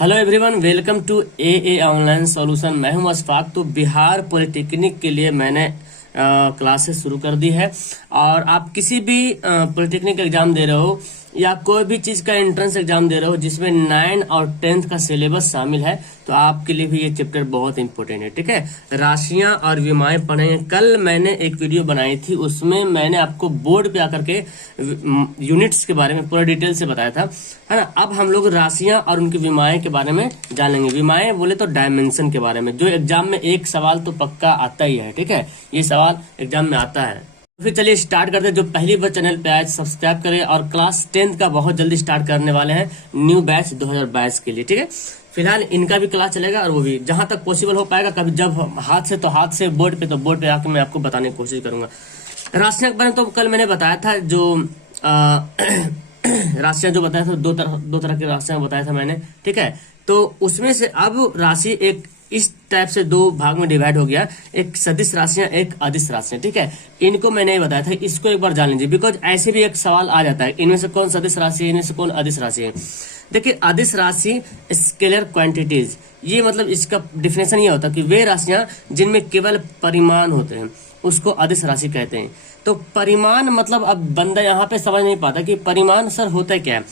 Hello everyone, welcome to a online solution. मैं हूं अशफाक। तो बिहार पॉलिटेक्निक के लिए मैंने क्लासेस शुरू कर दी है। और आप किसी भी पॉलिटेक्निक एग्जाम दे रहे हो या कोई भी चीज़ का एंट्रेंस एग्जाम दे रहे हो जिसमें 9 और 10th का सिलेबस शामिल है, तो आपके लिए भी ये चैप्टर बहुत इंपॉर्टेंट है। ठीक है, राशियां और विमाएं पढ़ेंगे। कल मैंने एक वीडियो बनाई थी, उसमें मैंने आपको बोर्ड पे आकर के यूनिट्स के बारे में पूरा डिटेल से बताया था, है ना। अब हम लोग राशियां और उनकी विमाएं के बारे में जानेंगे। विमाएं बोले तो डायमेंशन के बारे में, जो एग्जाम में एक सवाल तो पक्का आता ही है। ठीक है, ये सवाल एग्जाम में आता है। फिर चलिए स्टार्ट करते हैं। जो पहली बार चैनल पे आए सब्सक्राइब करें। और क्लास 10th का बहुत जल्दी स्टार्ट करने वाले हैं, न्यू बैच 2022 के लिए। ठीक है, फिलहाल इनका भी क्लास चलेगा और वो भी जहां तक पॉसिबल हो पाएगा। कभी जब हाथ से तो हाथ से, बोर्ड पे तो बोर्ड पे आके मैं आपको बताने की कोशिश करूंगा। राशियां के बारे में तो कल मैंने बताया था। जो राशियां जो बताया था, दो तरह की राशियां बताया था मैंने। ठीक है, तो उसमें से अब राशि एक इस टाइप से दो भाग में डिवाइड हो गया, एक सदिश राशियां, एक अदिश राशियां। ठीक है, इनको मैंने बताया था, इसको एक बार जान लीजिए, बिकॉज ऐसे भी एक सवाल आ जाता है, इनमें से कौन सदिश राशि है, इनमें से कौन अदिश राशि है। देखिए, अदिश राशि स्केलर क्वांटिटीज, ये मतलब इसका डिफिनेशन ये होता है कि वे राशियां जिनमें केवल परिमाण होते हैं उसको अदिश राशि कहते हैं। तो परिमाण मतलब, अब बंदा यहाँ पे समझ नहीं पाता कि परिमाण सर होता है क्या है।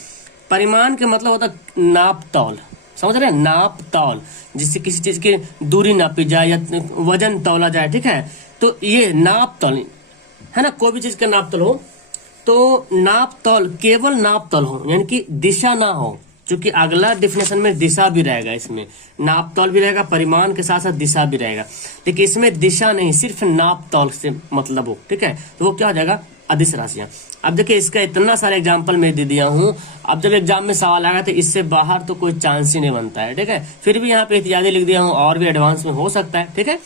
परिमाण के मतलब होता है नाप तौल, समझ रहे हैं, नाप तौल, जिससे किसी चीज की दूरी नापी जाए या वजन तौला जाए। ठीक है, तो ये नाप तौल है ना, कोई भी चीज का नाप तौल हो तो नाप तौल केवल नाप तौल हो, यानी कि दिशा ना हो। क्योंकि अगला डिफिनेशन में दिशा भी रहेगा, इसमें नाप तौल भी रहेगा, परिमाण के साथ साथ दिशा भी रहेगा। लेकिन इसमें दिशा नहीं, सिर्फ नाप तौल से मतलब हो। ठीक है, तो वो क्या हो जाएगा, अदिश राशियां। अब देखिए, इसका इतना सारा एग्जाम्पल मैं दे दिया हूं। अब जब एग्जाम में सवाल आएगा तो इससे बाहर तो कोई चांस ही नहीं बनता है। ठीक है, फिर भी यहाँ पे इत्यादि लिख दिया हूं, और भी एडवांस में हो सकता है। ठीक है,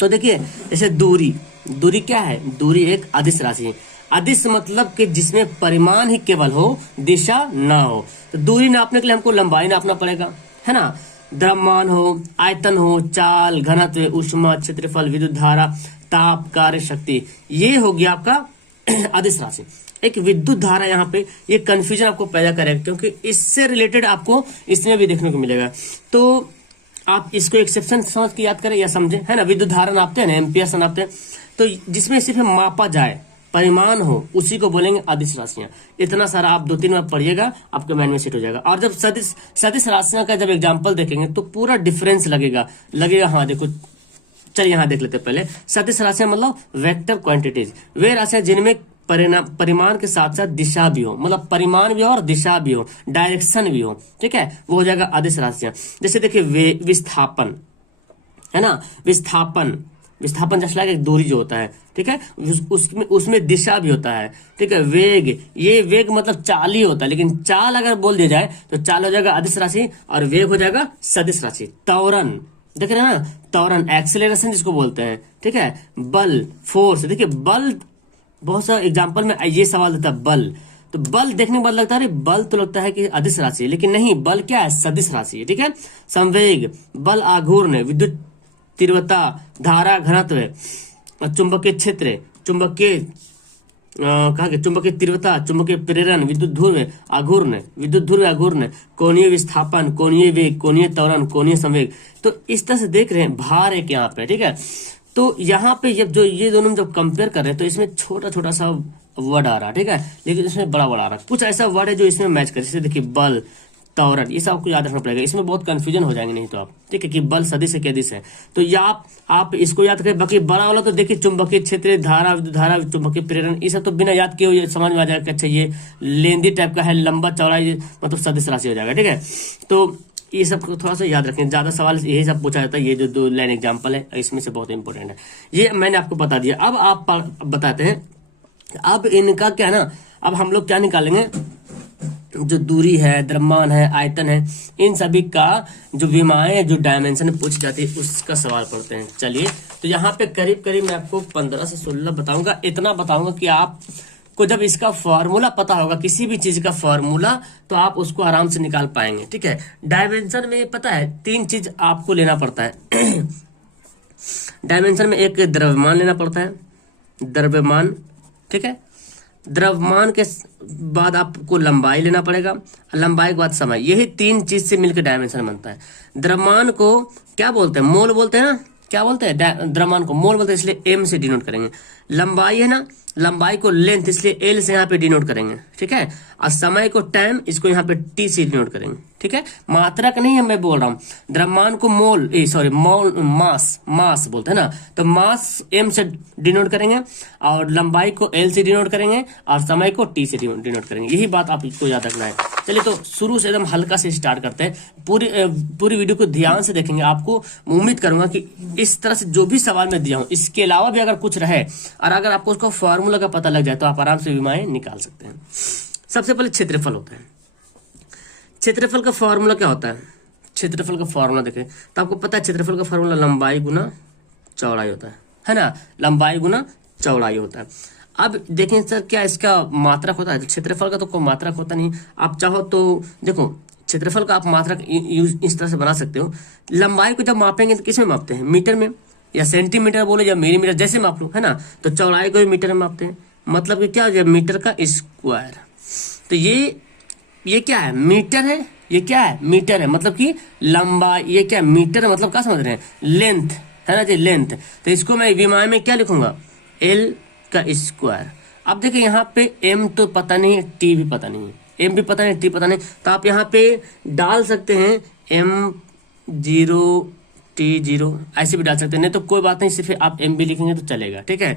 तो देखिए, जैसे दूरी, दूरी क्या है, दूरी एक अदिश राशि है। अदिश मतलब कि जिसमें परिमाण ही केवल हो, दिशा ना हो। तो दूरी नापने के लिए हमको लंबाई नापना पड़ेगा, है ना। द्रव्यमान हो, आयतन हो, चाल, घनत्व, ऊष्मा, क्षेत्रफल, विद्युत धारा, ताप, कार्य शक्ति, ये हो गया आपका अदिश राशि। एक विद्युत धारा, यहाँ पे ये कंफ्यूजन आपको पैदा करेगा, क्योंकि इससे रिलेटेड आपको इसमें भी देखने को मिलेगा। तो आप इसको एक्सेप्शन समझ के याद करें या समझे, है ना। विद्युत धारा नापते हैं ना, एम्पियर से नापते हैं। तो जिसमें सिर्फ मापा जाए, परिमाण हो, उसी को बोलेंगे अदिश राशियां। इतना सारा आप 2-3 बार पढ़िएगा, आपके माइंड में सेट हो जाएगा। और जब सदिश राशियां का जब एग्जाम्पल देखेंगे तो पूरा डिफरेंस लगेगा। हाँ देखो, चलिए यहाँ देख लेते हैं पहले। सदिश राशियां मतलब वेक्टर क्वांटिटीज, वे राशियां जिनमें परिमाण के साथ साथ दिशा भी हो, मतलब परिमाण भी हो और दिशा भी हो, डायरेक्शन भी हो। ठीक है, वो हो जाएगा अदिश राशियां। जैसे देखिए, विस्थापन, है ना, विस्थापन, विस्थापन जैसे लाइक एक दूरी जो होता है। ठीक है, उसमें दिशा भी होता है। ठीक है, वेग, ये वेग मतलब चाल ही होता है, लेकिन चाल अगर बोल दिया जाए तो चाल हो जाएगा अदिश राशि और वेग हो जाएगा सदिश राशि। त्वरण, देख रहे हैं ना, त्वरण एक्सेलरेशन जिसको बोलते हैं। ठीक है, बल, फोर्स, देखिए बल, बहुत सारा एग्जाम्पल में ये सवाल देता है बल। तो बल देखने के बाद लगता है बल तो लगता है कि अदिश राशि है, लेकिन नहीं, बल क्या है, सदिश राशि है। ठीक है, संवेग, बल आघूर्ण, विद्युत तीव्रता, धारा घनत्व, चुंबकीय क्षेत्र, चुंबकीय कहा गया, चुंबकीय तीव्रता, चुंबकीय प्रेरण, विद्युत ध्रुव आघूर्ण, विद्युत ध्रुव आघूर्ण, कोणीय विस्थापन, कोणीय वेग, कोणीय त्वरण, कोणीय संवेग। तो इस तरह से देख रहे हैं, भार एक यहाँ पे। ठीक है, तो यहाँ पे जब जो ये दोनों जब कंपेयर कर रहे हैं तो इसमें छोटा छोटा सा वर्ड आ रहा है। ठीक है, लेकिन इसमें बड़ा बड़ा आ रहा है। कुछ ऐसा वर्ड है जो इसमें मैच करे, जैसे देखिए बल, त्वरण, ये सब आपको याद रखना पड़ेगा। इसमें बहुत कंफ्यूजन हो जाएंगे नहीं तो आप। ठीक है, कि बल सदिश है कि अदिश है, तो या आप इसको याद करें। बाकी बड़ा वाला तो देखिए, चुंबकीय क्षेत्र, धारा, विद्युत धारा, चुंबकीय प्रेरण, ये सब तो बिना याद किए हुए समझ में आ जाएगा। अच्छा, ये लेंदी टाइप का है, लंबा चौड़ा, ये मतलब सदिश राशि हो जाएगा। ठीक है, तो ये सब थोड़ा सा याद रखें। ज्यादा सवाल यही सब पूछा जाता है। ये जो 2 लाइन एग्जाम्पल है, इसमें से बहुत इंपॉर्टेंट है, ये मैंने आपको बता दिया। अब आप बताते हैं, अब इनका क्या है ना, अब हम लोग क्या निकालेंगे, जो दूरी है, द्रव्यमान है, आयतन है, इन सभी का जो विमाएं, जो डायमेंशन पूछी जाती है, उसका सवाल पढ़ते हैं। चलिए, तो यहाँ पे करीब करीब मैं आपको 15 से 16 बताऊंगा। इतना बताऊंगा कि आप को जब इसका फॉर्मूला पता होगा, किसी भी चीज का फॉर्मूला, तो आप उसको आराम से निकाल पाएंगे। ठीक है, डायमेंशन में पता है 3 चीज आपको लेना पड़ता है। डायमेंशन में एक द्रव्यमान लेना पड़ता है, द्रव्यमान। ठीक है, द्रव्यमान के बाद आपको लंबाई लेना पड़ेगा, लंबाई के बाद समय, यही 3 चीज से मिलकर डायमेंशन बनता है। द्रव्यमान को क्या बोलते हैं, मोल बोलते हैं ना, क्या बोलते हैं, द्रव्यमान को मोल बोलते हैं, इसलिए एम से डिनोट करेंगे। लंबाई है ना, लंबाई को लेंथ, इसलिए एल से यहाँ पे डिनोट करेंगे, ठीक है। और समय को टाइम, इसको यहाँ पे टी से डिनोट करेंगे, ठीक है। मात्रक नहीं है मैं बोल रहा हूँ, द्रव्यमान को मोल मोल मास बोलते हैं ना, तो मास एम से डिनोट करेंगे और लंबाई को एल से डिनोट करेंगे और समय को टी से डिनोट करेंगे। यही बात आपको याद रखना है। चलिए तो शुरू से एकदम हल्का से स्टार्ट करते हैं। पूरी वीडियो को ध्यान से देखेंगे। आपको उम्मीद करूंगा कि इस तरह से जो भी सवाल मैं दिया हूं, इसके अलावा भी अगर कुछ रहे और अगर आपको उसका फॉर्मूला का पता लग जाए तो आप आराम से विमाएं निकाल सकते हैं। सबसे पहले क्षेत्रफल होता है। क्षेत्रफल का फॉर्मूला क्या होता है? क्षेत्रफल का फॉर्मूला देखें तो आपको पता है क्षेत्रफल का फॉर्मूला लंबाई गुना चौड़ाई होता है ना, लंबाई गुना चौड़ाई होता है। अब देखें सर क्या इसका मात्रक होता है? तो क्षेत्रफल का तो कोई मात्रक होता नहीं। आप चाहो तो देखो क्षेत्रफल का आप मात्रक इस तरह से बना सकते हो। लंबाई को जब मापेंगे तो किस में मापते हैं? मीटर में, या सेंटीमीटर बोलो या मिलीमीटर, जैसे माप लो, है ना। तो चौड़ाई को भी मीटर में मापते हैं, मतलब कि क्या हो गया, मीटर का स्क्वायर। तो ये क्या है? मीटर है। ये क्या है? मीटर है, मतलब कि लंबाई। ये क्या है? मीटर मतलब क्या समझ रहे हैं? लेंथ, है ना जी, लेंथ। तो इसको मैं विमाएं में क्या लिखूंगा? एल का स्क्वायर। अब देखिए यहाँ पे m तो पता नहीं है, t भी पता नहीं है, m भी पता नहीं, t पता नहीं, तो आप यहाँ पे डाल सकते हैं m0 t0, ऐसे भी डाल सकते हैं। नहीं तो कोई बात नहीं, सिर्फ आप m भी लिखेंगे तो चलेगा, ठीक है।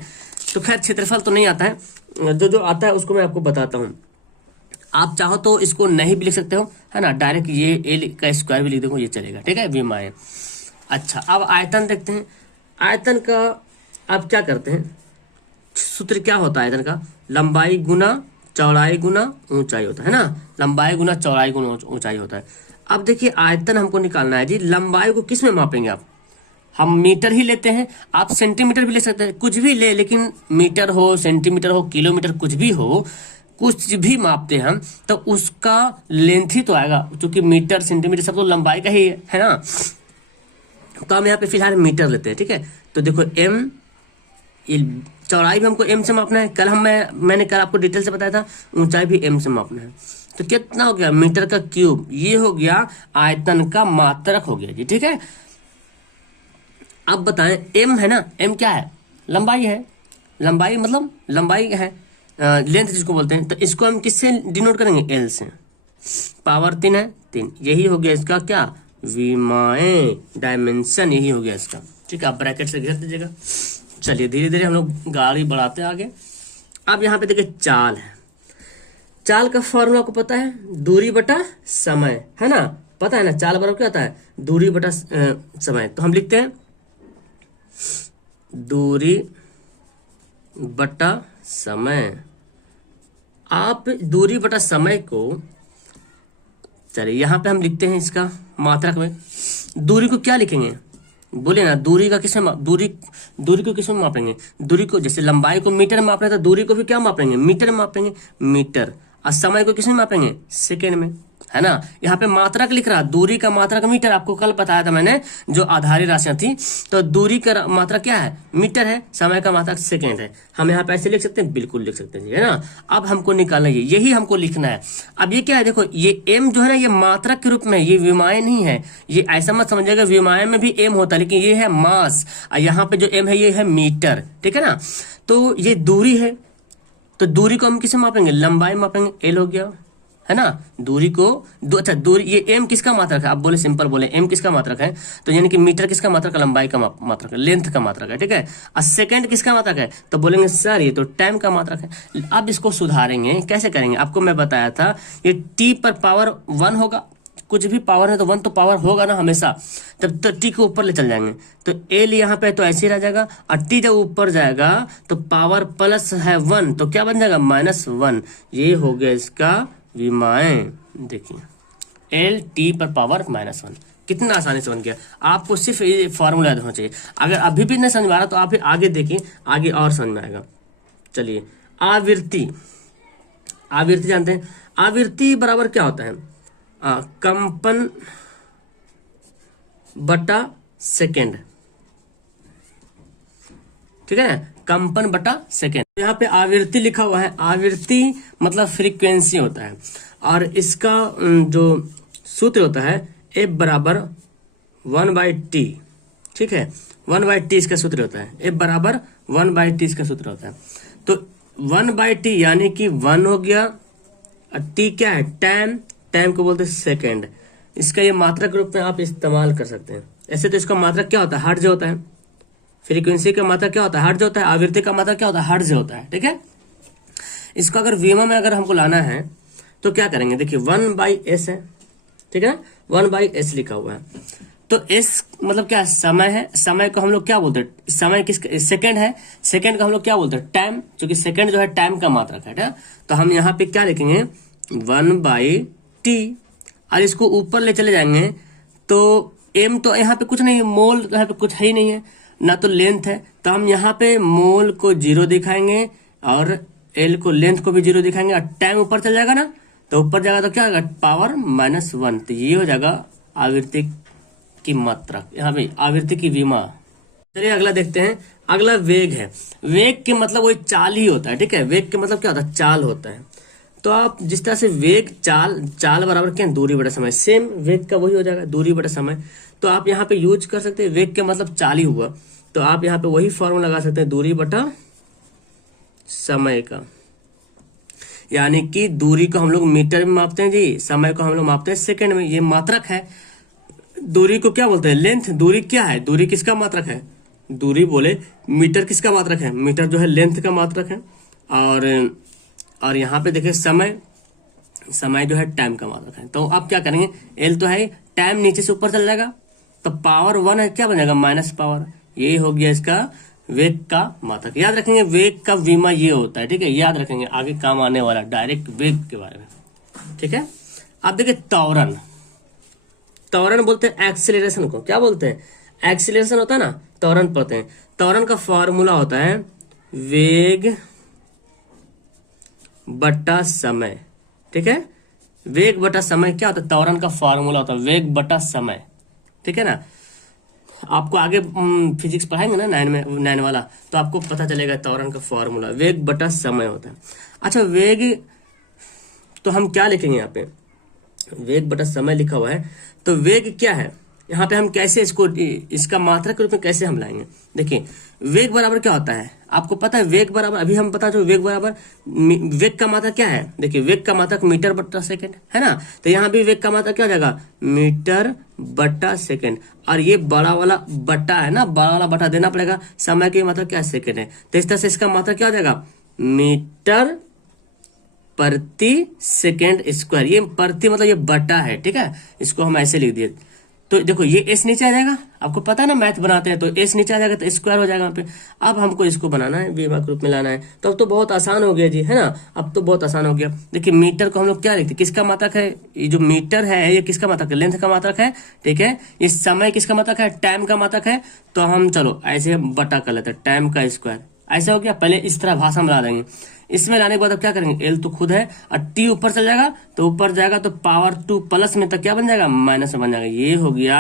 तो खैर क्षेत्रफल तो नहीं आता है, जो आता है उसको मैं आपको बताता हूँ। आप चाहो तो इसको नहीं भी लिख सकते हो, है ना, डायरेक्ट ये एल का स्क्वायर भी लिख दो, ये चलेगा, ठीक है, विमाएं। अच्छा, अब आयतन देखते हैं। आयतन का आप क्या करते हैं? सूत्र क्या होता है आयतन का? लंबाई गुना चौड़ाई गुना ऊंचाई होता है ना, लंबाई गुना चौड़ाई गुना ऊंचाई होता है। अब देखिए आयतन हमको निकालना है जी। लंबाई को किस में मापेंगे आप? हम मीटर ही लेते हैं, आप सेंटीमीटर भी ले सकते हैं, कुछ भी ले, लेकिन मीटर हो, सेंटीमीटर हो, किलोमीटर, कुछ भी हो, कुछ भी मापते हैं हम तो उसका लेंथ ही तो आएगा, क्योंकि मीटर सेंटीमीटर सब तो लंबाई का ही है ना। तो हम यहाँ पे फिलहाल मीटर लेते हैं, ठीक है। तो देखो एम, चौड़ाई भी हमको m से मापना है, कल मैंने कल आपको डिटेल से बताया था, ऊंचाई भी m से मापना है। तो कितना हो गया? मीटर का क्यूब। ये हो गया आयतन का मात्रक हो गया जी, ठीक है। अब बताएं m है ना, m क्या है? लंबाई है। लंबाई मतलब लंबाई है, लेंथ जिसको बोलते हैं। तो इसको हम किससे डिनोट करेंगे? l से। पावर 3 है, 3। यही हो गया इसका क्या? विमाएं, डायमेंशन यही हो गया इसका, ठीक है। आप ब्रैकेट से घेर दीजिएगा। चलिए धीरे धीरे हम लोग गाड़ी बढ़ाते हैं आगे। अब यहाँ पे देखिए चाल है। चाल का फॉर्मूला को पता है? दूरी बटा समय, है ना, पता है ना। चाल बराबर क्या होता है? दूरी बटा समय। तो हम लिखते हैं दूरी बटा समय। आप दूरी बटा समय को, चलिए यहाँ पे हम लिखते हैं इसका मात्रक में। दूरी को क्या लिखेंगे? बोले ना, दूरी का किसमें दूरी को किसमें मापेंगे? दूरी को, जैसे लंबाई को मीटर में माप रहे हैं तो दूरी को भी क्या मापेंगे? मीटर में मापेंगे, मीटर। और समय को किसमें मापेंगे? सेकेंड में, है ना। यहाँ पे मात्रक लिख रहा, दूरी का मात्रक मीटर। आपको कल बताया था मैंने, जो आधारी राशियां थी, तो दूरी का मात्रक क्या है? मीटर है, समय का मात्रक सेकेंड है। हम यहाँ पे ऐसे लिख सकते हैं, बिल्कुल लिख सकते हैं, है ना। अब हमको निकालना है, यही हमको लिखना है। अब ये क्या है? देखो ये m जो है ना, ये मात्रक के रूप में, ये विमाएं नहीं है। ये ऐसा मत समझिएगा, विमाएं में भी m होता है, लेकिन ये है मास, और यहाँ पे जो m है ये है मीटर, ठीक है ना। तो ये दूरी है, तो दूरी को हम किसे मापेंगे? लंबाई मापेंगे, l हो गया, है ना। दूरी को अच्छा, दूरी, ये m किसका मात्रक है? आप बोले, सिंपल बोले, m किसका मात्रक है? तो यानी कि मीटर किसका मात्रक है? लंबाई का मात्रक है, लेंथ का मात्रक है, ठीक है। और सेकंड किसका मात्रक है? तो बोलेंगे सर ये तो टाइम का मात्रक है। अब इसको सुधारेंगे, कैसे करेंगे? आपको मैं बताया था, ये t पर पावर 1 होगा, कुछ भी पावर है तो 1 तो पावर होगा ना हमेशा, तब तो t को ऊपर ले चल जाएंगे। तो l यहाँ पे तो ऐसे ही रह जाएगा, और t जब ऊपर जाएगा तो पावर प्लस है 1, तो क्या बन जाएगा? -1। ये हो गया इसका विमाएं। देखिए एल टी पर पावर -1, कितना आसानी से बन गया। आपको सिर्फ ये फॉर्मूला याद होना चाहिए। अगर अभी भी नहीं समझ में आ रहा तो आप आगे देखिए, आगे और समझ में आएगा। चलिए आवृत्ति, आवृत्ति जानते हैं? आवृत्ति बराबर क्या होता है? कंपन बटा सेकेंड, ठीक है। कंपन बटा सेकेंड। यहाँ पे आवृत्ति लिखा हुआ है, आवृत्ति मतलब फ्रीक्वेंसी होता है, और इसका जो सूत्र होता है F बराबर 1/T, ठीक है, 1/T इसका सूत्र होता है, F बराबर 1/T इसका सूत्र होता है। तो 1/T यानी कि 1 हो गया, और T क्या है, टाइम, टाइम को बोलते हैं सेकेंड। इसका ये मात्रक रूप में आप इस्तेमाल कर सकते हैं। ऐसे तो इसका मात्रक क्या होता है, हर्ट्ज होता है, फ्रीक्वेंसी का मात्रक क्या होता है, हर्ट्ज होता है, आवृत्ति का मात्रक क्या होता है, हर्ट्ज होता है, ठीक है। इसको अगर वीमा में अगर हमको लाना है तो क्या करेंगे, देखिए 1/s है, ठीक है ना, 1/s लिखा हुआ है। तो s मतलब क्या, समय है, समय को हम लोग क्या बोलते हैं, समय किस, सेकंड है, सेकंड को हम लोग क्या बोलते हैं, टाइम, क्योंकि सेकंड जो है टाइम का मात्रक है, ठीक है। तो हम यहाँ पे क्या लिखेंगे 1/T, और इसको ऊपर ले चले जाएंगे तो m तो यहाँ पे कुछ नहीं है, मोल यहाँ पे कुछ है ही नहीं है, ना तो लेंथ है, तो हम यहाँ पे मोल को 0 दिखाएंगे और l को, लेंथ को भी 0 दिखाएंगे, और टाइम ऊपर चल जाएगा ना, तो ऊपर जाएगा तो क्या होगा, पावर -1, तो ये हो जाएगा आवृत्ति की मात्रा, यहाँ पे आवृत्ति की विमा। चलिए अगला देखते हैं, अगला वेग है। वेग के मतलब वही चाल ही होता है, ठीक है, वेग के मतलब क्या होता है, चाल होता है। तो आप जिस तरह से वेग, चाल, चाल बराबर क्या, दूरी बटा समय, सेम वेग का वही हो जाएगा, दूरी बटा समय। तो आप यहाँ पे यूज कर सकते हैं, वेग के मतलब चाल ही हुआ, तो आप यहाँ पे वही फॉर्मूला लगा सकते हैं, दूरी बटा समय का, यानी कि दूरी को हम लोग मीटर में मापते हैं जी, समय को हम लोग मापते हैं सेकंड में, ये मात्रक है। दूरी को क्या बोलते हैं, लेंथ, दूरी क्या है, दूरी किसका मात्रक है, दूरी बोले मीटर किसका मात्रक है, मीटर जो है लेंथ का मात्रक है। और यहाँ पे देखिए समय, समय जो है टाइम का मात्रक है। तो आप क्या करेंगे, एल तो है, टाइम नीचे से ऊपर चल जाएगा, तो पावर 1 है, क्या बनेगा, माइनस पावर, ये हो गया इसका वेग का मात्रक। याद रखेंगे वेग का विमा ये होता है, ठीक है, याद रखेंगे, आगे काम आने वाला डायरेक्ट वेग के बारे में, ठीक है। अब देखिए त्वरण, त्वरण बोलते हैं एक्सीलरेशन को, क्या बोलते हैं, एक्सीलरेशन होता है ना, त्वरण पढ़ते हैं। त्वरण का फॉर्मूला होता है वेग बटा समय, ठीक है, वेग बटा समय क्या होता है, त्वरण का फॉर्मूला होता है वेग बटा समय, ठीक है ना। आपको आगे फिजिक्स पढ़ाएंगे ना 9 में, 9 वाला, तो आपको पता चलेगा त्वरण का फॉर्मूला वेग बटा समय होता है। अच्छा वेग, तो हम क्या लिखेंगे यहाँ पे, वेग बटा समय लिखा हुआ है, तो वेग क्या है, यहाँ पे हम कैसे इसको, इसका मात्रक के रूप में कैसे हम लाएंगे। देखिए वेग बराबर क्या होता है, आपको पता है, वेग बराबर, अभी हम बता, जो वेग बराबर, वेग का मात्रक क्या है, देखिए वेग का मात्रक मीटर बटा सेकंड है ना, तो यहाँ भी वेग का मात्रक क्या हो जाएगा, मीटर बटा सेकंड, और ये बड़ा वाला बटा है ना, बड़ा वाला बटा देना पड़ेगा, समय की मात्रक क्या है, सेकंड है, तो इस तरह से इसका मात्रक क्या हो जाएगा, मीटर प्रति सेकेंड स्क्वायर, ये प्रति मतलब ये बटा है, ठीक है, इसको हम ऐसे लिख दिए। तो देखो ये एस नीचे आ जाएगा, आपको पता है ना मैथ बनाते हैं तो एस नीचे आ जाएगा तो स्क्वायर हो जाएगा यहाँ पे। अब हमको इसको बनाना है, विमा के रूप में लाना है, तो अब तो बहुत आसान हो गया जी, है ना, अब तो बहुत आसान हो गया। देखिए मीटर को हम लोग क्या लिखते हैं, किसका मात्रक है, ये जो मीटर है ये किसका मात्रक है, लेंथ का मात्रक है, ठीक है। ये समय किसका मात्रक है, टाइम का मात्रक है। तो हम चलो ऐसे बटा कर लेते हैं, टाइम का स्क्वायर, ऐसा हो गया। पहले इस तरह भाषा में ला देंगे, इसमें लाने के बाद अब क्या करेंगे, एल तो खुद है और टी ऊपर चल जाएगा, तो ऊपर जाएगा तो पावर 2 प्लस में तक क्या बन जाएगा, माइनस में बन जाएगा। ये हो गया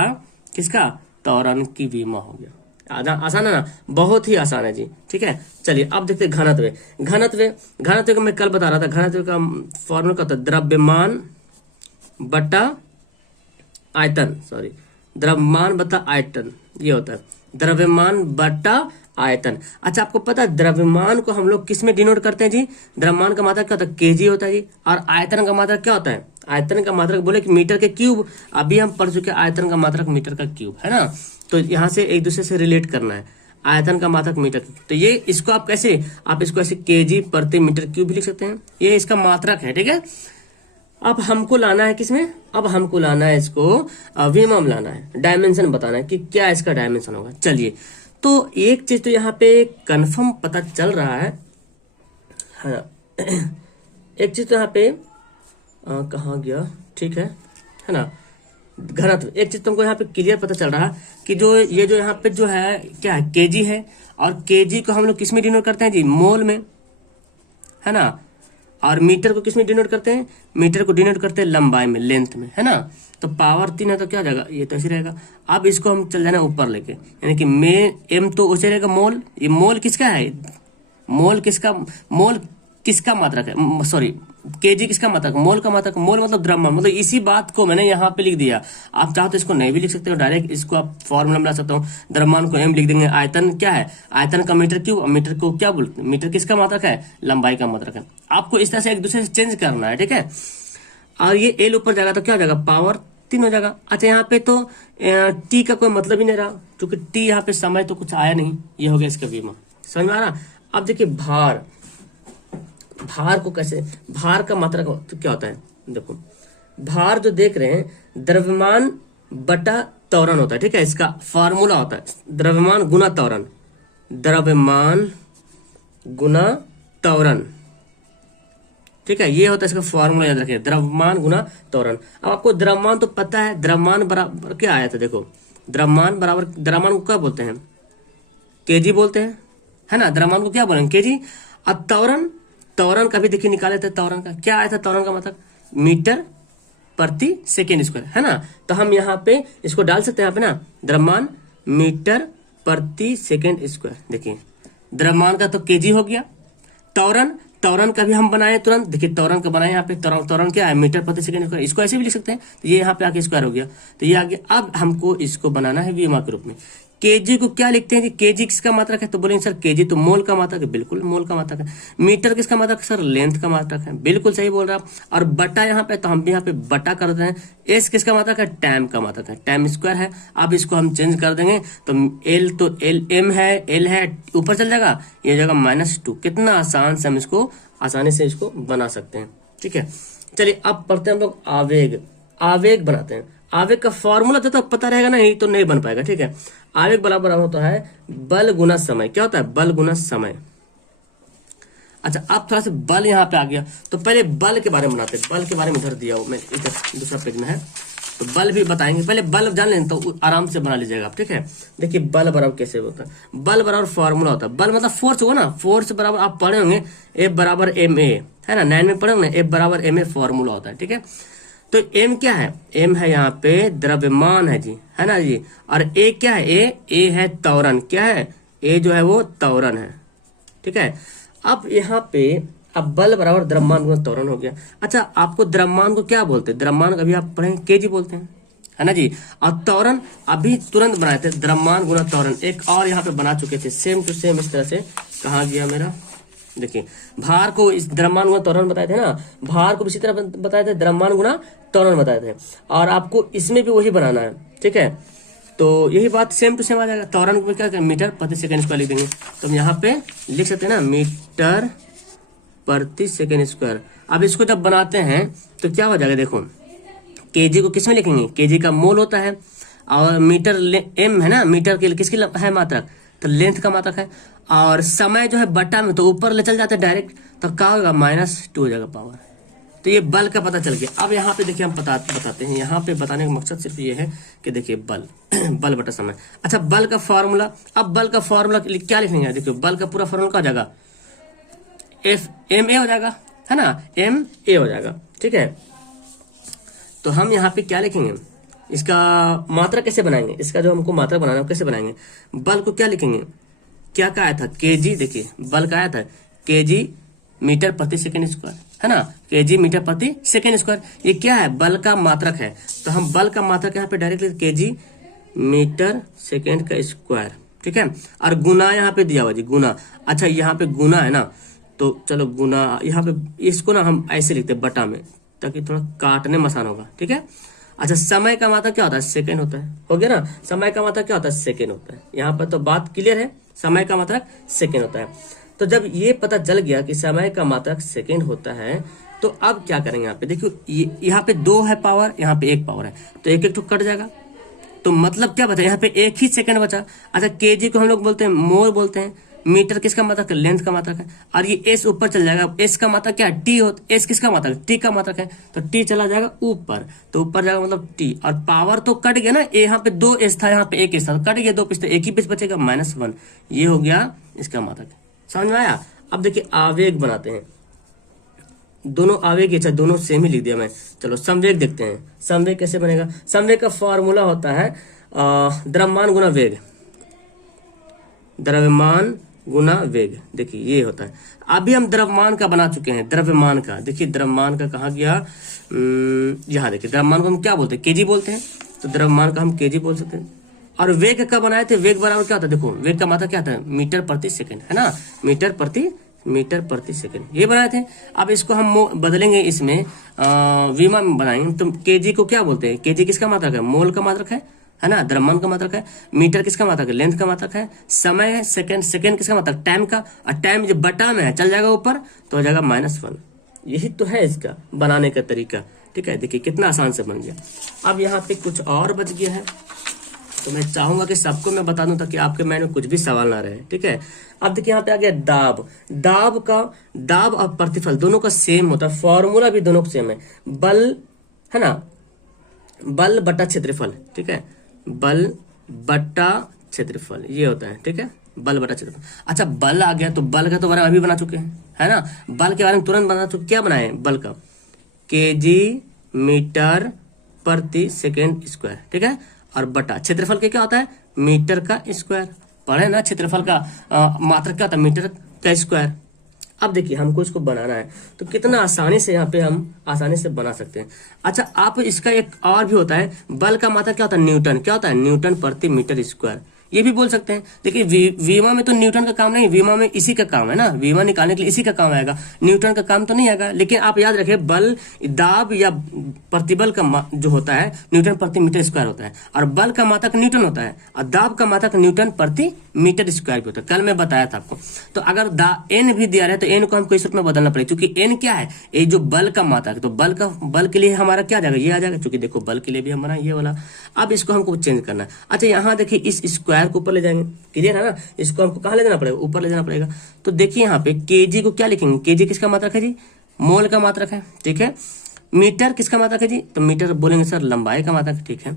किसका, त्वरण की विमा हो गया। आसान है ना, बहुत ही आसान है जी, ठीक है। चलिए अब देखते हैं घनत्व। घनत्व का मैं कल बता रहा था, घनत्व का फॉर्मूला क्या होता है, द्रव्यमान बटा आयतन, सॉरी द्रव्यमान बटा आयतन, ये होता है द्रव्यमान बटा आयतन। अच्छा आपको पता है द्रव्यमान को हम लोग किस में डिनोट करते हैं जी, द्रव्यमान का मात्रक क्या होता है, केजी होता है जी, और आयतन का मात्रक क्या होता है, आयतन का मात्रक बोले कि मीटर के क्यूब, अभी हम पढ़ चुके हैं आयतन का मात्रक मीटर का क्यूब, है ना। तो यहाँ से एक दूसरे से रिलेट करना है, आयतन का मात्रक मीटर, तो ये इसको आप कैसे, आप इसको ऐसे केजी प्रति मीटर क्यूब भी लिख सकते हैं, ये इसका मात्रक है, ठीक है। अब हमको लाना है किसमें, अब हमको लाना है इसको विमा में लाना है, डायमेंशन बताना है कि क्या इसका डायमेंशन होगा। चलिए तो एक चीज तो यहाँ पे कंफर्म पता चल रहा है एक चीज तो यहाँ पे कहाँ गया, ठीक है ना, घनत्व। एक चीज तुमको यहाँ पे क्लियर पता चल रहा है कि जो ये जो यहाँ पे जो है क्या है, केजी है, और केजी को हम लोग किस में डिनोट करते हैं जी, मोल में, है ना। और मीटर को किस में डिनोट करते हैं, मीटर को डिनोट करते हैं लंबाई में, लेंथ में, है ना। तो पावर 3 है तो क्या हो जाएगा, ये तो ऐसे रहेगा। अब इसको हम चल जाना ऊपर लेके, यानी कि एम तो उसे रहेगा मोल, ये मोल किसका है, मोल किसका मात्रक है, सॉरी केजी किसका मात्रक, मोल का मात्रक, मोल मतलब द्रव्यमान, मतलब इसी बात को मैंने यहाँ पे लिख दिया। आप चाहो तो इसको नहीं भी लिख सकते हो, डायरेक्ट इसको आप फॉर्मूला बना सकते हो, द्रव्यमान को एम लिख देंगे, आयतन क्या है, आयतन का मीटर क्यों, मीटर को क्या बोलते हैं, मीटर किसका मात्रक है, लंबाई का मात्रक है। आपको इस तरह से एक दूसरे से चेंज करना है, ठीक है। और ये एल ऊपर जाएगा तो क्या हो जाएगा, पावर 3 हो जाएगा। अच्छा यहाँ पे तो टी का कोई मतलब ही नहीं रहा, क्योंकि टी यहाँ पे समय तो कुछ आया नहीं, ये हो गया इसका बीमा, समझ में आ रहा। अब देखिए भार को कैसे, भार का मात्रा तो क्या होता है, देखो भार जो देख रहे हैं द्रव्यमान बटा त्वरण होता है, ठीक है। इसका फार्मूला होता है द्रव्यमान गुना त्वरण, द्रव्यमान गुना त्वरण, ठीक है। ये होता है इसका फॉर्मूला, याद रखिए, द्रव्यमान गुना त्वरण। अब आपको द्रव्यमान तो पता है, द्रव्यमान बराबर क्या आया था, देखो द्रव्यमान बराबर, द्रव्यमान को क्या बोलते हैं, केजी बोलते हैं, है ना। द्रव्यमान को क्या बोलेंगे, केजी। अब त्वरण का भी देखिए निकाले थे, त्वरण का क्या आया था, त्वरण का मतलब मीटर प्रति सेकेंड स्क्वायर, है ना। तो हम यहाँ पे इसको डाल सकते हैं यहाँ पे ना, द्रव्यमान मीटर प्रति सेकेंड स्क्वायर। देखिए द्रव्यमान का तो केजी हो गया, त्वरण का भी हम बनाए तुरंत, देखिए त्वरण का बनाए यहाँ पे, त्वरण क्या है, मीटर प्रति सेकंड स्क्वायर, इसको ऐसे भी लिख सकते हैं। तो ये यहाँ पे आके स्क्वायर हो गया, तो ये आ गया। अब हमको इसको बनाना है विमा के रूप में। केजी को क्या लिखते हैं कि केजी किसका मात्रक है, तो बोलेंगे सर केजी तो मोल का मात्रक है, बिल्कुल मोल का मात्रक है। मीटर किसका मात्रक है, सर लेंथ का मात्रक है, बिल्कुल सही बोल रहा है। और बटा यहाँ पे, तो हम भी यहाँ पे बटा कर देते हैं। एस किसका मात्रक है, टाइम का मात्रक है, टाइम स्क्वायर है। अब इसको हम चेंज कर देंगे, तो एल एम है, एल है, ऊपर चल जाएगा, ये हो जाएगा -2। कितना आसान से हम इसको आसानी से इसको बना सकते हैं, ठीक है। चलिए अब पढ़ते हैं हम लोग आवेग बनाते हैं। आवेग का फॉर्मूला तो पता रहेगा ना, तो नहीं बन पाएगा, ठीक है। आवेग बराबर होता है बल गुना समय, क्या होता है, बल गुना समय। अच्छा अब थोड़ा सा बल यहाँ पे आ गया, तो पहले बल के बारे में बनाते हैं। बल के बारे में इधर दिया हूं मैं, इधर दूसरा पेज में है, तो बल भी बताएंगे। पहले बल जान लें तो आराम से बना लीजिएगा आप, ठीक है। देखिए बल बराबर कैसे होता है, बल बराबर फॉर्मूला होता है, बल मतलब फोर्स होगा ना, फोर्स बराबर आप पढ़े होंगे F बराबर ma, है ना, 9 में पढ़े होंगे, F बराबर ma फॉर्मूला होता है, ठीक है। तो m क्या है, m है यहाँ पे द्रव्यमान है जी, है ना जी। और a क्या है, a है त्वरण, क्या है, a जो है वो त्वरण है, ठीक है। अब यहाँ पे अब बल बराबर द्रव्यमान गुना त्वरण हो गया। अच्छा आपको द्रव्यमान को क्या बोलते हैं, द्रव्यमान अभी आप पढ़ेंगे केजी बोलते हैं, है ना जी। और त्वरण अभी तुरंत बनाए थे, द्रव्यमान गुना त्वरण। एक और यहाँ पे बना चुके थे सेम टू सेम इस तरह से। कहाँ गया मेरा, देखिए भार को इस द्रव्यमान गुना त्वरण बताए थे ना, भार को इसी तरह बताए थे, द्रव्यमान गुना त्वरण बताए थे। और आपको इसमें भी वही बनाना है, ठीक है। तो यही बात सेम टू सेम आ जाएगा। त्वरण को क्या मीटर प्रति सेकंड स्क्वायर लिख देंगे, तो हम यहाँ पे लिख सकते हैं ना, मीटर प्रति सेकेंड स्क्वायर। अब इसको जब बनाते हैं तो क्या हो जाएगा, देखो केजी को किस में लिखेंगे, केजी का मोल होता है, और मीटर एम है ना, मीटर के किसकी है मात्रक, तो लेंथ का मात्रक है। और समय जो है बटा में, तो ऊपर ले चल जाते हैं डायरेक्ट, तो क्या होगा -2 हो जाएगा पावर। तो ये बल का पता चल गया। अब यहाँ पे देखिए हम बताते हैं, यहाँ पे बताने का मकसद सिर्फ ये है कि देखिए बल बल बटा समय। अच्छा बल का फॉर्मूला, अब बल का फॉर्मूला क्या लिखेंगे, देखिए बल का पूरा फॉर्मूला क्या हो जाएगा, FMA हो जाएगा, है ना, MA हो जाएगा, ठीक है। तो हम यहाँ पे क्या लिखेंगे, इसका मात्रा कैसे बनाएंगे, इसका जो हमको मात्रा बनाना है कैसे बनाएंगे। बल को क्या लिखेंगे, क्या आया था, केजी। देखिए बल का आया था केजी मीटर प्रति सेकेंड स्क्वायर, है ना, केजी मीटर प्रति सेकेंड स्क्वायर। ये क्या है, बल का मात्रक है, तो हम बल का मात्रक यहाँ पे डायरेक्टली केजी मीटर सेकेंड का स्क्वायर, ठीक है। और गुना यहाँ पे दिया हुआ जी, गुना। अच्छा यहाँ पे गुना है ना, तो चलो गुना, यहाँ पे इसको ना हम ऐसे लिखते हैं बटा में, ताकि थोड़ा काटने में आसान होगा, ठीक है। अच्छा समय का मात्रक क्या होता है, सेकेंड होता है, हो गया ना। समय का मात्रक क्या होता है, सेकेंड होता है। यहाँ पर तो बात क्लियर है, समय का मात्रक सेकेंड होता है। तो जब ये पता चल गया कि समय का मात्रक सेकेंड होता है, तो अब क्या करेंगे, यहाँ पे देखियो, यहाँ पे 2 है पावर, यहाँ पे 1 पावर है, तो एक तो कट जाएगा। तो मतलब क्या बचा, यहाँ पे 1 ही सेकेंड बचा। अच्छा केजी को हम लोग बोलते हैं मोल बोलते हैं, मीटर किसका मात्रक है, लेंथ का मात्रक है। और ये एस ऊपर चल जाएगा, एस का मात्रक क्या है, टी हो, एस किसका मात्रक, टी का मात्रक है, तो टी चला जाएगा ऊपर, तो ऊपर जाएगा मतलब टी। और पावर तो कट गया ना, यहाँ पे 2 एस था, यहाँ पे 1 एस था, कट गया 2 पीस, तो 1 ही पीस बचेगा, -1। ये हो गया इसका मात्रक, समझ में आया। अब देखिए आवेग बनाते हैं। दोनों आवेग, अच्छा दोनों सेम ही लिख दिया मैं। चलो संवेग देखते हैं, संवेग कैसे बनेगा। संवेग का फॉर्मूला होता है द्रव्यमान गुना वेग, द्रव्यमान गुना वेग। देखिए ये होता है। अभी हम द्रव्यमान का बना चुके हैं, द्रव्यमान का। देखिए द्रव्यमान का कहाँ गया, यहाँ देखिए द्रव्यमान को हम क्या बोलते हैं, केजी बोलते हैं, तो द्रव्यमान का हम केजी बोल सकते हैं। और वेग का बनाए थे, वेग बराबर क्या होता है, देखो वेग का मात्रा क्या होता है, मीटर प्रति सेकंड, है ना, मीटर प्रति सेकंड ये बनाए थे। अब इसको हम बदलेंगे, इसमें विमा में बनाएंगे, तो केजी को क्या बोलते हैं, केजी किसका मात्रक है, मोल का मात्रक है ना, द्रव्यमान का मात्रक है। मीटर किसका मात्रक है, लेंथ का मात्रक है। समय है सेकंड, सेकंड किसका मात्रक, टाइम का। और टाइम जब बटा में है चल जाएगा ऊपर तो हो जाएगा -1। यही तो है इसका बनाने का तरीका, ठीक है। देखिए कितना आसान से बन गया। अब यहाँ पे कुछ और बच गया है, तो मैं चाहूंगा कि सबको मैं बता दूं ताकि आपके मन में कुछ भी सवाल ना रहे, ठीक है। अब देखिए यहाँ पे आ गया दाब। दाब और प्रतिफल दोनों का सेम होता है, फॉर्मूला भी दोनों का सेम है। बल है ना, बल बटा क्षेत्रफल, ठीक है, बल बटा क्षेत्रफल ये होता है, ठीक है, बल बटा क्षेत्रफल। अच्छा बल आ गया, तो बल का तो बारे में अभी बना चुके हैं, है ना, बल के बारे में तुरंत बना चुके। क्या बनाए बल का, केजी मीटर प्रति सेकेंड स्क्वायर, ठीक है। और बटा क्षेत्रफल के क्या होता है, मीटर का स्क्वायर। पढ़े ना, क्षेत्रफल का मात्रक क्या होता है, मीटर का स्क्वायर। अब देखिए हमको इसको बनाना है, तो कितना आसानी से यहाँ पे हम आसानी से बना सकते हैं। अच्छा आप इसका एक और भी होता है, बल का मात्रक क्या होता है, न्यूटन। क्या होता है, न्यूटन प्रति मीटर स्क्वायर, ये भी बोल सकते हैं। देखिए विमा में तो न्यूटन का काम नहीं, विमा में इसी का काम है ना, विमा निकालने के लिए इसी का काम आएगा, न्यूटन का काम तो नहीं आएगा। लेकिन आप याद रखिए बल, दाब या प्रतिबल का जो होता है न्यूटन प्रति मीटर स्क्वायर होता है, और बल का मात्रक न्यूटन होता है, और दाब का मात्रक न्यूटन प्रति मीटर स्क्वायर भी होता है। कल मैं बताया था आपको। तो अगर एन भी दिया रहे तो एन को हमको इस रूप में बदलना पड़ेगा, क्योंकि एन क्या है, ये जो बल का मात्रक है, तो बल के लिए हमारा क्या आ जाएगा, ये आ जाएगा, क्योंकि देखो बल के लिए भी हम बनाए ये वाला। अब इसको हमको चेंज करना है। अच्छा यहाँ देखिए इस स्क्वायर को ऊपर ले जाएंगे, क्लियर है ना, इसको हमको कहाँ ले जाना पड़ेगा, ऊपर ले जाना पड़ेगा। तो देखिए यहाँ पे केजी को क्या लिखेंगे, केजी किसका मात्रक है जी, मोल का मात्रक है, ठीक है। मीटर किसका मात्रक है जी, तो मीटर बोलेंगे सर लंबाई का मात्रक, ठीक है।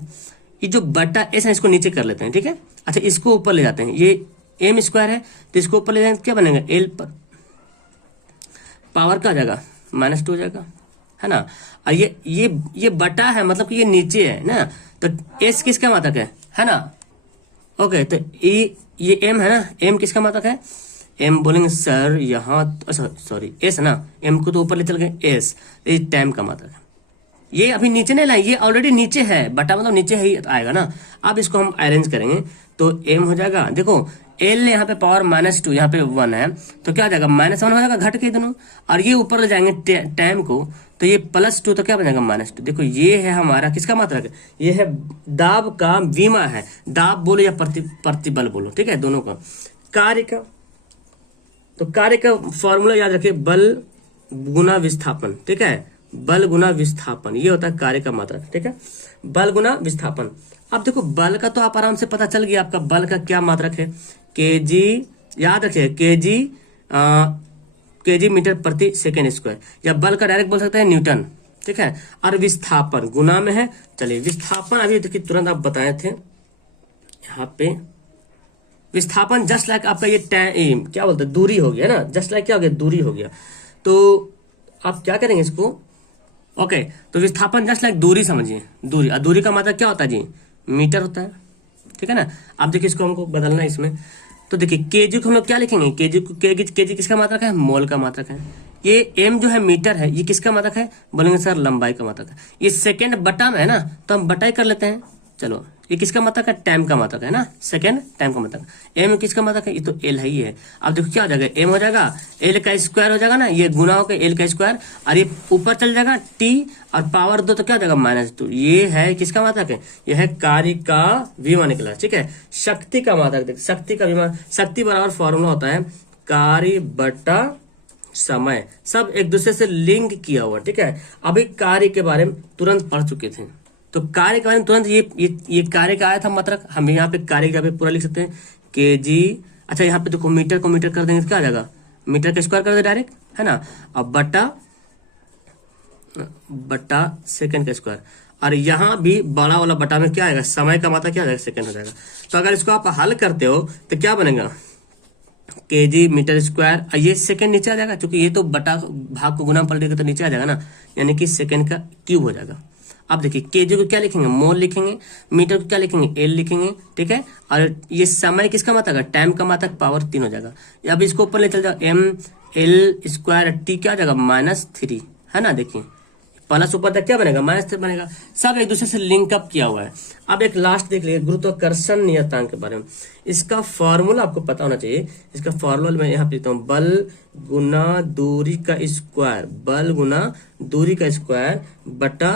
ये जो बटा एस है इसको नीचे कर लेते हैं, ठीक है। अच्छा इसको ऊपर ले जाते हैं, ये एम स्क्वायर है तो इसको ऊपर ले जाएंगे, क्या बनेगा, एल पर पावर का आ जाएगा -2 हो जाएगा, है ना। और ये बटा है, मतलब कि ये नीचे है ना, तो एस किसका मात्रक है ना। ओके तो ये एम है ना, एम किसका मात्रक है, एम बोलेंगे सर यहाँ, सॉरी एस है ना, एम को तो ऊपर ले चल गए, एस ये टाइम का मात्रक है। ये अभी नीचे नहीं लाए, ये ऑलरेडी नीचे है, बटा मतलब नीचे ही आएगा ना। अब इसको हम अरेंज करेंगे तो एम हो जाएगा, देखो एल यहाँ पे पावर -2, यहाँ पे 1 है, तो क्या हो जाएगा -1 हो जाएगा, घट के दोनों। और ये ऊपर ले जाएंगे टाइम को, तो ये +2 तो क्या बनेगा -2। देखो ये है हमारा किसका मात्रक है, ये है दाब का विमा है, दाब बोलो या प्रतिबल बोलो, ठीक है, दोनों का। कार्य का, तो कार्य का फॉर्मूला याद रखिए, बल गुना विस्थापन, ठीक है, बल गुना विस्थापन, ये होता है कार्य का मात्रक, ठीक है, बल गुना विस्थापन। अब देखो बल का तो आप आराम से पता चल गया, आपका बल का क्या मात्रक है, केजी, याद रखिए केजी मीटर प्रति सेकेंड स्क्वायर, या बल का डायरेक्ट बोल सकते हैं न्यूटन, ठीक है। और विस्थापन गुना में है, चलिए विस्थापन अभी देखिए तुरंत आप बताए थे यहाँ पे, विस्थापन जस्ट लाइक आपका ये क्या बोलते हैं, दूरी हो गया ना, जस्ट लाइक क्या हो गया, दूरी हो गया। तो आप क्या करेंगे इसको, ओके तो विस्थापन जस्ट लाइक दूरी समझिए, दूरी, और दूरी का मतलब क्या होता है जी, मीटर होता है, ठीक है ना। अब देखिए इसको हमको बदलना है इसमें, तो देखिए केजी को हम लोग क्या लिखेंगे, केजी किसका मात्रक है, मोल का मात्रक है। ये एम जो है मीटर है, ये किसका मात्रक है, बोलेंगे सर लंबाई का मात्रक है। ये सेकेंड बटा में है ना, तो हम बटा ही कर लेते हैं। चलो ये किसका मात्रक है, टाइम का मात्रक है ना, सेकेंड टाइम का मात्रक। एम किसका मात्रक है, ये तो एल है ही है। अब देखो क्या हो जाएगा, एम हो जाएगा, एल का स्क्वायर हो जाएगा ना, ये गुना होकर एल का स्क्वायर, और ये ऊपर चल जाएगा टी, और पावर 2 तो क्या हो जाएगा -2। ये है किसका मात्रक है, यह है कार्य का विमा निकला, ठीक है। शक्ति का मात्रक देख, शक्ति का विमा, शक्ति बराबर फॉर्मूला होता है कार्य बटा समय, सब एक दूसरे से लिंक किया हुआ, ठीक है। अभी कार्य के बारे में तुरंत पढ़ चुके थे, तो कार्य के बारे में तुरंत ये कार्य का आया था मात्रक, हम यहाँ पे कार्य का भी पूरा लिख सकते हैं, केजी। अच्छा यहाँ पे देखो मीटर को मीटर कर देंगे तो क्या आ जाएगा, मीटर का स्क्वायर कर दे डायरेक्ट, है ना। अब बटा सेकंड का स्क्वायर, और यहाँ भी बड़ा वाला बटा में क्या आएगा, समय का मात्रा क्या आ जाएगा, सेकंड हो जाएगा। तो अगर इसको आप हल करते हो तो क्या बनेगा, केजी मीटर स्क्वायर, ये सेकंड नीचे आ जाएगा, क्योंकि ये तो बटा भाग को गुना पलटेगा तो नीचे आ जाएगा ना, यानी कि सेकंड का क्यूब हो जाएगा। अब देखिए केजी को क्या लिखेंगे, मोल लिखेंगे, मीटर को क्या लिखेंगे, एल लिखेंगे, ठीक है। और ये समय किसका मात्रक है, टाइम का मात्रक, पावर 3 हो जाएगा। अब इसको ऊपर ले चल जाओ, एम एल स्क्वायर टी क्या हो जाएगा, -3, है ना। देखिए प्लस ऊपर तक क्या बनेगा, -3 बनेगा। सब एक दूसरे से लिंक अप किया हुआ है। अब एक लास्ट देख लीजिए गुरुत्वाकर्षण नियतांक के बारे में। इसका फॉर्मूला आपको पता होना चाहिए। इसका फॉर्मूला मैं यहाँ पे लिखता हूँ, बल गुना दूरी का स्क्वायर, बल गुना दूरी का स्क्वायर बटा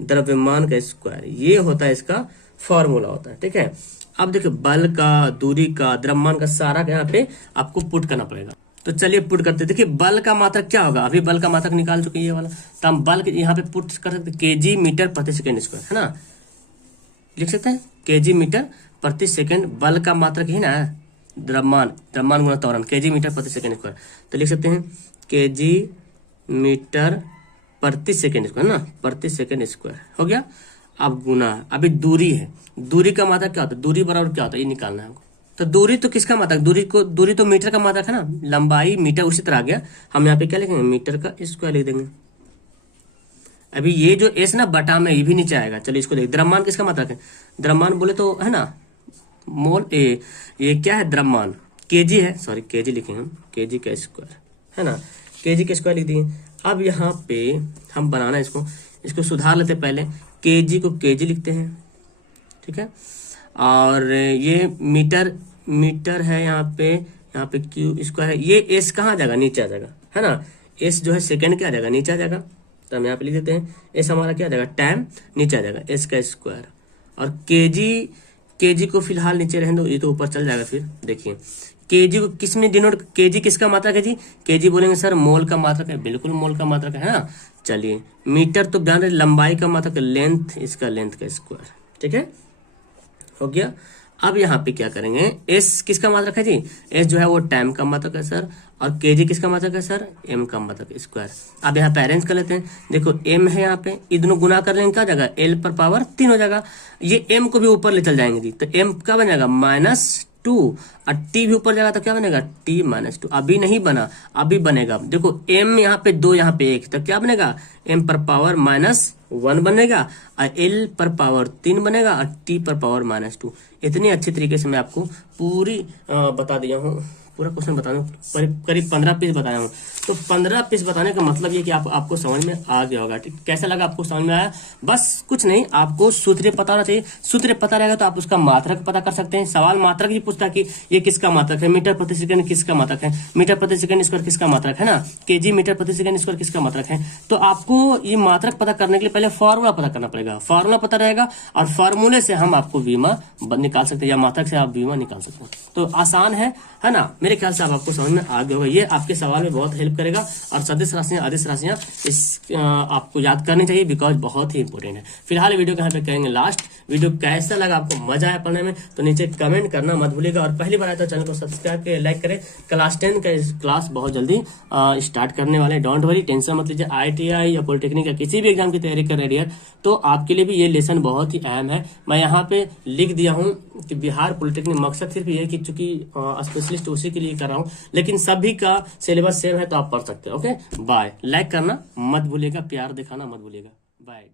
द्रव्यमान का स्क्वायर, ये होता है इसका फॉर्मूला होता है, ठीक है। अब देखिए बल का, दूरी का, द्रव्यमान का सारा यहाँ पे आपको पुट करना पड़ेगा। तो चलिए पुट करते हैं। देखिए बल का मात्रक क्या होगा, अभी बल का मात्रक निकाल चुके ये वाला, तो हम बल यहाँ पे पुट कर सकते हैं, केजी मीटर प्रति सेकंड स्क्वायर, है ना। लिख सकते हैं केजी मीटर प्रति सेकंड, बल का मात्रक ही ना द्रव्यमान, द्रव्यमान गुना त्वरण, केजी मीटर प्रति सेकंड स्क्वायर। तो लिख सकते हैं केजी मीटर प्रति सेकंड स्क्वायर ना, प्रति सेकंड स्क्वायर हो गया। अब गुना, अभी दूरी है, दूरी का मात्रक क्या होता है, दूरी बराबर क्या होता है, ये निकालना है हमको। तो दूरी तो किसका मात्रक, दूरी तो मीटर का मात्रक है ना, लंबाई मीटर उसी तरह आ गया। हम यहाँ पे क्या लिखेंगे, मीटर का स्क्वायर लिख देंगे। अभी ये जो एस ना बटा में, ये भी नीचे आएगा। चलिए इसको देख, द्रव्यमान किसका मात्रक है, द्रव्यमान बोले तो है ना मोल, ये क्या है द्रव्यमान, केजी है, सॉरी केजी लिखेंगे हम, केजी का स्क्वायर, है ना, केजी का स्क्वायर लिख दिए। अब यहाँ पे हम बनाना इसको सुधार लेते, पहले केजी को केजी लिखते हैं, ठीक है। और ये मीटर है यहाँ पे क्यू स्क्वायर है, ये एस कहाँ आ जाएगा, नीचे आ जाएगा, है ना। एस जो है सेकंड क्या आ जाएगा, नीचे आ जाएगा। तो हम यहाँ पे लिख देते हैं एस हमारा क्या आ जाएगा, टाइम, नीचे आ जाएगा एस का स्क्वायर। और केजी को फिलहाल नीचे रहने दो, ये तो ऊपर चल जाएगा फिर। देखिए केजी को किस में डिनोट, केजी किसका मात्रक है जी, केजी बोलेंगे सर मोल का मात्रक है, बिल्कुल मोल का मात्रक है ना। चलिए मीटर तो ध्यान रहे, लंबाई का मात्रक, लेंथ, इसका लेंथ का स्क्वायर, ठीक है, हो गया। अब यहाँ पे क्या करेंगे, एस किसका मात्रक है जी, एस जो है वो टाइम का मात्रक है सर, और केजी किसका मात्रक है सर, एम का मात्रक स्क्वायर। अब यहाँ पे अरेंज कर लेते हैं, देखो एम है यहाँ पे, ये दोनों गुना कर लेंगे क्या जाएगा, एल पर पावर 3 हो जाएगा। ये एम को भी ऊपर ले चल जाएंगे जी, तो एम क्या बन जाएगा, -2, और टी भी ऊपर जाएगा तो क्या बनेगा, टी -2। अभी नहीं बना, अभी बनेगा। देखो एम यहाँ पे 2, यहाँ पे 1, तो क्या बनेगा, एम पर पावर -1 बनेगा, और एल पर पावर 3 बनेगा, और टी पर पावर -2। इतनी अच्छी तरीके से मैं आपको पूरी बता दिया हूँ, पूरा क्वेश्चन बता दूं, करीब 15 पीस बताया हूँ। तो 15 पीस बताने का मतलब ये कि आपको समझ में आ गया होगा। ठीक, कैसा लगा, आपको समझ में आया। बस कुछ नहीं, आपको सूत्र पता होना चाहिए। सूत्र पता रहेगा तो आप उसका मात्रक पता कर सकते हैं। सवाल मात्रक ही पूछता है कि ये किसका मात्रक है, मीटर प्रति सेकंड किसका मात्रक है, मीटर प्रति सेकंड स्क्वायर किसका मात्रक है ना, केजी मीटर प्रति सेकंड स्क्वायर किसका मात्रक है। तो आपको ये मात्रक पता करने के लिए पहले फॉर्मूला पता करना पड़ेगा। फॉर्मूला पता रहेगा और फॉर्मूले से हम आपको बीमा निकाल सकते हैं, या मात्रक से आप बीमा निकाल सकते हैं। तो आसान है ना। मेरे ख्याल से आपको समझ में आ गया होगा। ये आपके सवाल में बहुत हेल्प करेगा। और सदिश राशियां, अदिश राशियां इस आपको याद करनी चाहिए, बिकॉज बहुत ही इंपॉर्टेंट है। फिलहाल वीडियो को यहाँ पे कहेंगे लास्ट। वीडियो कैसा लगा, आपको मजा आया पढ़ने में, तो नीचे कमेंट करना मत भूलिएगा। और पहली बार आए तो चैनल को सब्सक्राइब करें, लाइक करें। क्लास 10 का क्लास बहुत जल्दी स्टार्ट करने वाले, डोंट वरी, टेंशन मत लीजिए। IITI या पॉलिटेक्निक या किसी भी एग्जाम की तैयारी कर रही है तो आपके लिए भी ये लेसन बहुत ही अहम है। मैं यहाँ पे लिख दिया हूँ कि बिहार पॉलिटेक्निक, मकसद सिर्फ ये है कि चूंकि स्पेशलिस्ट उसी के लिए कर रहा हूँ, लेकिन सभी का सिलेबस सेम है तो आप पढ़ सकते हैं। Okay, bye. लाइक करना मत भूलिएगा, प्यार दिखाना मत भूलिएगा। बाय।